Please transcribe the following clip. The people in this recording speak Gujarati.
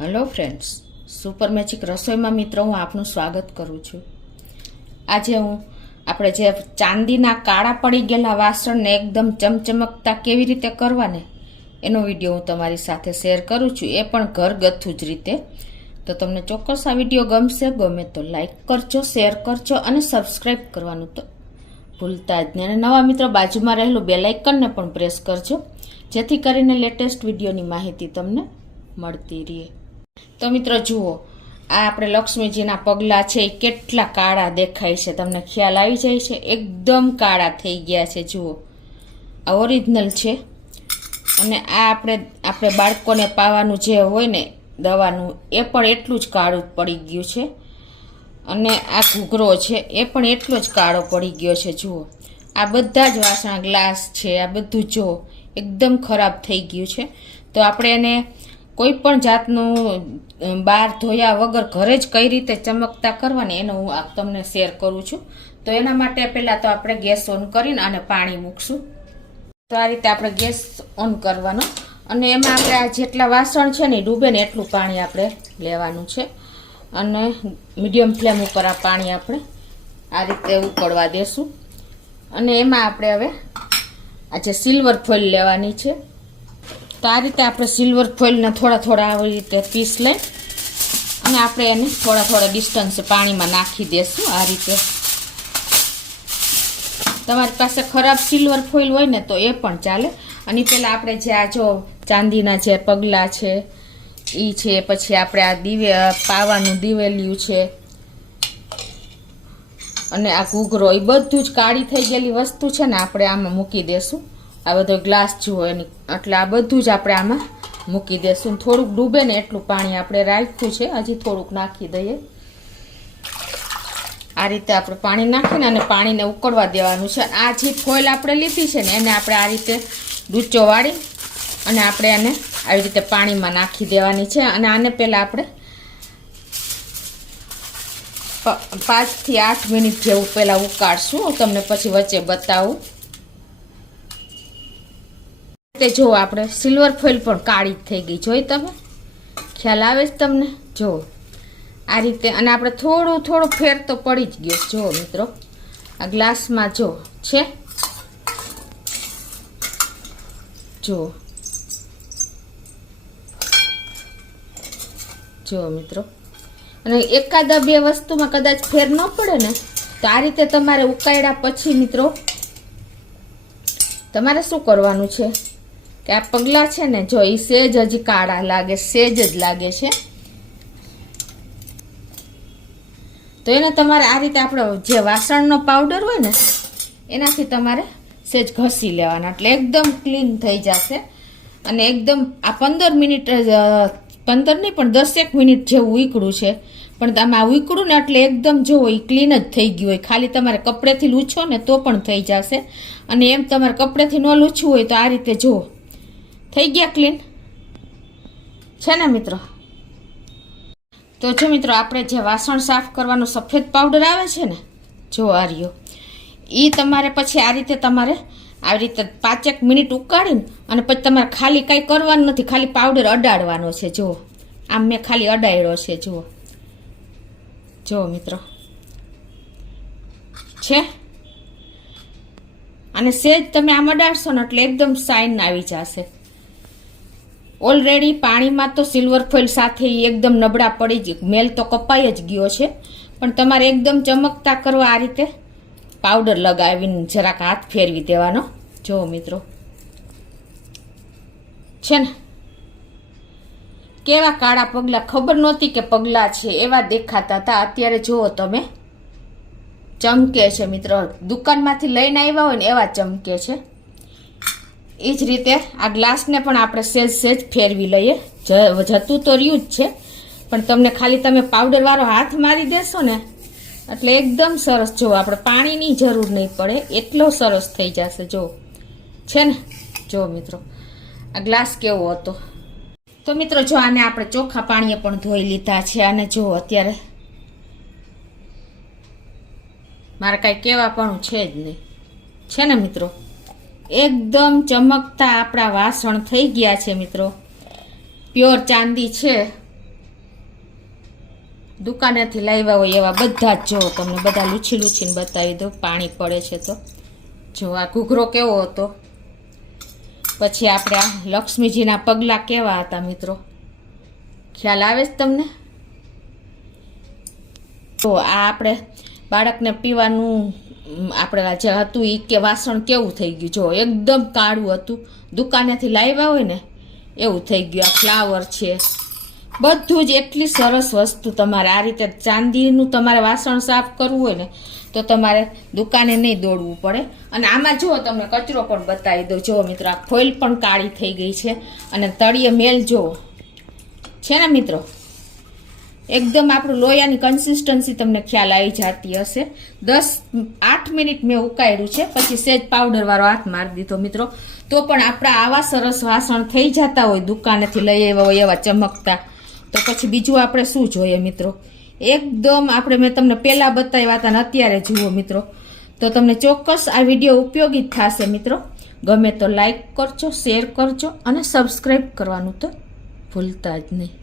હેલો ફ્રેન્ડ્સ, સુપર મેજિક રસોઈમાં મિત્રો હું આપનું સ્વાગત કરું છું। આજે આપણે જે ચાંદીના કાળા પડી ગયેલા વાસણને એકદમ ચમચમકતા કેવી રીતે કરવાને એનો વિડીયો હું તમારી સાથે શેર કરું છું, એ પણ ઘરગથ્થુ જ રીતે। તો તમને ચોક્કસ આ વિડીયો ગમશે, ગમે તો લાઈક કરજો, શેર કરજો અને સબસ્ક્રાઈબ કરવાનું તો ભૂલતા જ નહીં। અને નવા મિત્રો બાજુમાં રહેલું બેલ આઇકનને પણ પ્રેસ કરજો, જેથી કરીને લેટેસ્ટ વિડીયોની માહિતી તમને મળતી રહે। તો મિત્રો જુઓ, આ આપણે લક્ષ્મીજીના પગલાં છે એ કેટલા કાળા દેખાય છે, તમને ખ્યાલ આવી જાય છે? એકદમ કાળા થઈ ગયા છે। જુઓ, આ ઓરિજિનલ છે। અને આ આપણે બાળકોને પાવાનું જે હોય ને દવાનું, એ પણ એટલું જ કાળું પડી ગયું છે। અને આ ઘૂઘરો છે એ પણ એટલો જ કાળો પડી ગયો છે। જુઓ, આ બધા જ વાસણ, ગ્લાસ છે, આ બધું જુઓ એકદમ ખરાબ થઈ ગયું છે। તો આપણે એને કોઈ પણ જાતનું બહાર ધોયા વગર ઘરે જ કઈ રીતે ચમકતા કરવાની એનો હું તમને શેર કરું છું। તો એના માટે પહેલાં તો આપણે ગેસ ઓન કરીને અને પાણી મૂકશું। તો આ રીતે આપણે ગેસ ઓન કરવાનો, અને એમાં આપણે આ જેટલા વાસણ છે ને ડૂબે ને એટલું પાણી આપણે લેવાનું છે। અને મીડિયમ ફ્લેમ ઉપર આ પાણી આપણે આ રીતે ઉકળવા દેશું। અને એમાં આપણે હવે આ જે સિલ્વર ફોઇલ લેવાની છે, તો આ રીતે આપણે સિલ્વર ફોઇલને થોડા આવી રીતે પીસ લઈ અને આપણે એને થોડા ડિસ્ટન્સે પાણીમાં નાખી દેશું। આ રીતે તમારી પાસે ખરાબ સિલ્વર ફોઇલ હોય ને તો એ પણ ચાલે। અને પહેલાં આપણે જે આ જો ચાંદીના જે પગલાં છે એ છે, પછી આપણે આ પાવાનું દિવેલિયું છે, અને આ ઘૂઘરો, એ બધું જ કાળી થઈ ગયેલી વસ્તુ છે ને આપણે આમાં મૂકી દેશું। આ બધો ગ્લાસ જુઓ એની, એટલે આ બધું જ આપણે આમાં મૂકી દેશું। થોડુંક ડૂબે ને એટલું પાણી આપણે રાખ્યું છે, હજી થોડુંક નાખી દઈએ। આ રીતે આપણે પાણી નાખીને અને પાણીને ઉકળવા દેવાનું છે। આ જે ફોઇલ આપણે લીધી છે ને એને આપણે આ રીતે ડૂચો વાળી અને આપણે એને આવી રીતે પાણીમાં નાખી દેવાની છે। અને આને પહેલાં આપણે 5 થી 8 મિનિટ જેવું પહેલાં ઉકાળશું, હું તમને પછી વચ્ચે બતાવું। જો આપણે સિલ્વર ફોઇલ પણ કાળી જ થઈ ગઈ, જોઈ તમે? ખ્યાલ આવે છે તમને? જો આ રીતે, અને આપણે થોડું ફેર તો પડી જ ગયો। જો મિત્રો, આ ગ્લાસમાં જો છે, જો મિત્રો। અને એકાદા બે વસ્તુમાં કદાચ ફેર ન પડે ને તો આ રીતે તમારે ઉકાળ્યા પછી મિત્રો તમારે શું કરવાનું છે કે આ પગલાં છે ને જો એ સેજ હજી કાળા લાગે, સેજ જ લાગે છે, તો એને તમારે આ રીતે આપણો જે વાસણનો પાવડર હોય ને એનાથી તમારે સેજ ઘસી લેવાના, એટલે એકદમ ક્લીન થઈ જશે। અને એકદમ આ 15 મિનિટ, 15 નહીં પણ 10 મિનિટ જેવું ઉકળું છે, પણ તમે આ ઉકળું ને એટલે એકદમ જુઓ એ ક્લીન જ થઈ ગયું હોય। ખાલી તમારે કપડેથી લૂછો ને તો પણ થઈ જશે, અને એમ તમારે કપડેથી ન લૂછવું હોય તો આ રીતે જુઓ થઈ ગયા ક્લીન છે ને મિત્રો। તો જો મિત્રો, આપણે જે વાસણ સાફ કરવાનો સફેદ પાવડર આવે છે ને, જો આ રહ્યો, એ તમારે પછી આ રીતે તમારે આવી રીતે 5 મિનિટ ઉકાળીને અને પછી તમારે ખાલી કાંઈ કરવાનું નથી, ખાલી પાવડર અડાડવાનો છે। જુઓ, આમ મેં ખાલી અડાડ્યો છે, જુઓ મિત્રો છે। અને સેજ તમે આમ અડાડશો ને એટલે એકદમ શાઇન આવી જશે। ઓલરેડી પાણીમાં તો સિલ્વર ફોઇલ સાથે એકદમ નબળા પડી જ, મેલ તો કપાઈ જ ગયો છે, પણ તમારે એકદમ ચમકતા કરવા આ રીતે પાવડર લગાવીને જરાક હાથ ફેરવી દેવાનો। જો મિત્રો છે ને કેવા કાળા પગલાં, ખબર નહોતી કે પગલાં છે એવા દેખાતા હતા, અત્યારે જુઓ તમે ચમકે છે મિત્રો, દુકાનમાંથી લઈને આવ્યા હોય ને એવા ચમકે છે। એ જ રીતે આ ગ્લાસને પણ આપણે સેજ ફેરવી લઈએ, જતું તો રહ્યું જ છે, પણ તમને ખાલી તમે પાવડરવાળો હાથ મારી દેશો ને એટલે એકદમ સરસ, જો આપણે પાણીની જરૂર નહીં પડે, એટલો સરસ થઈ જશે। જો છે ને, જો મિત્રો આ ગ્લાસ કેવો હતો। તો મિત્રો જો આને આપણે ચોખ્ખા પાણીએ પણ ધોઈ લીધા છે, અને જો અત્યારે મારે કાંઈ કહેવાપણું છે જ નહીં, છે ને મિત્રો, એકદમ ચમકતા આપણા વાસણ થઈ ગયા છે મિત્રો। પ્યોર ચાંદી છે, દુકાનેથી લાવ્યા હોય એવા બધા જ જો તમને બધા લૂછી લૂછીને બતાવી દો. પાણી પડે છે તો જો આ ઘૂઘરો કેવો હતો. પછી આપણે આ લક્ષ્મીજીના પગલાં કેવા હતા મિત્રો, ખ્યાલ આવે છે તમને? તો આ આપણે બાળકને પીવાનું આપણે જે હતું એ કે વાસણ કેવું થઈ ગયું જો, એકદમ કાળું હતું. દુકાનેથી લાવ્યા હોય ને એવું થઈ ગયું. આ ફ્લાવર છે બધું જ એટલી સરસ વસ્તુ. તમારે આ રીતે ચાંદીનું તમારે વાસણ સાફ કરવું હોય ને તો તમારે દુકાને નહીં દોડવું પડે. અને આમાં જુઓ તમને કચરો પણ બતાવી દો. જુઓ મિત્રો આ ફોઇલ પણ કાળી થઈ ગઈ છે અને તળિયે મેલ જુઓ છે ને મિત્રો, એકદમ આપણું લોયાની કન્સિસ્ટન્સી તમને ખ્યાલ આવી જતી હશે. 8 મિનિટ મેં ઉકાળ્યું છે, પછી સેજ પાવડર વાળો હાથ મારી દીધો મિત્રો. તો પણ આપણા આવા સરસ વાસણ થઈ જતા હોય દુકાનેથી લઈ આવ્યા હોય એવા ચમકતા, તો પછી બીજું આપણે શું જોઈએ મિત્રો. એકદમ આપણે મેં તમને પહેલાં બતાવ્યા હતા ને અત્યારે જુઓ મિત્રો, તો તમને ચોક્કસ આ વિડીયો ઉપયોગી થશે મિત્રો. ગમે તો લાઈક કરજો, શેર કરજો અને સબસ્ક્રાઈબ કરવાનું તો ભૂલતા જ નહીં.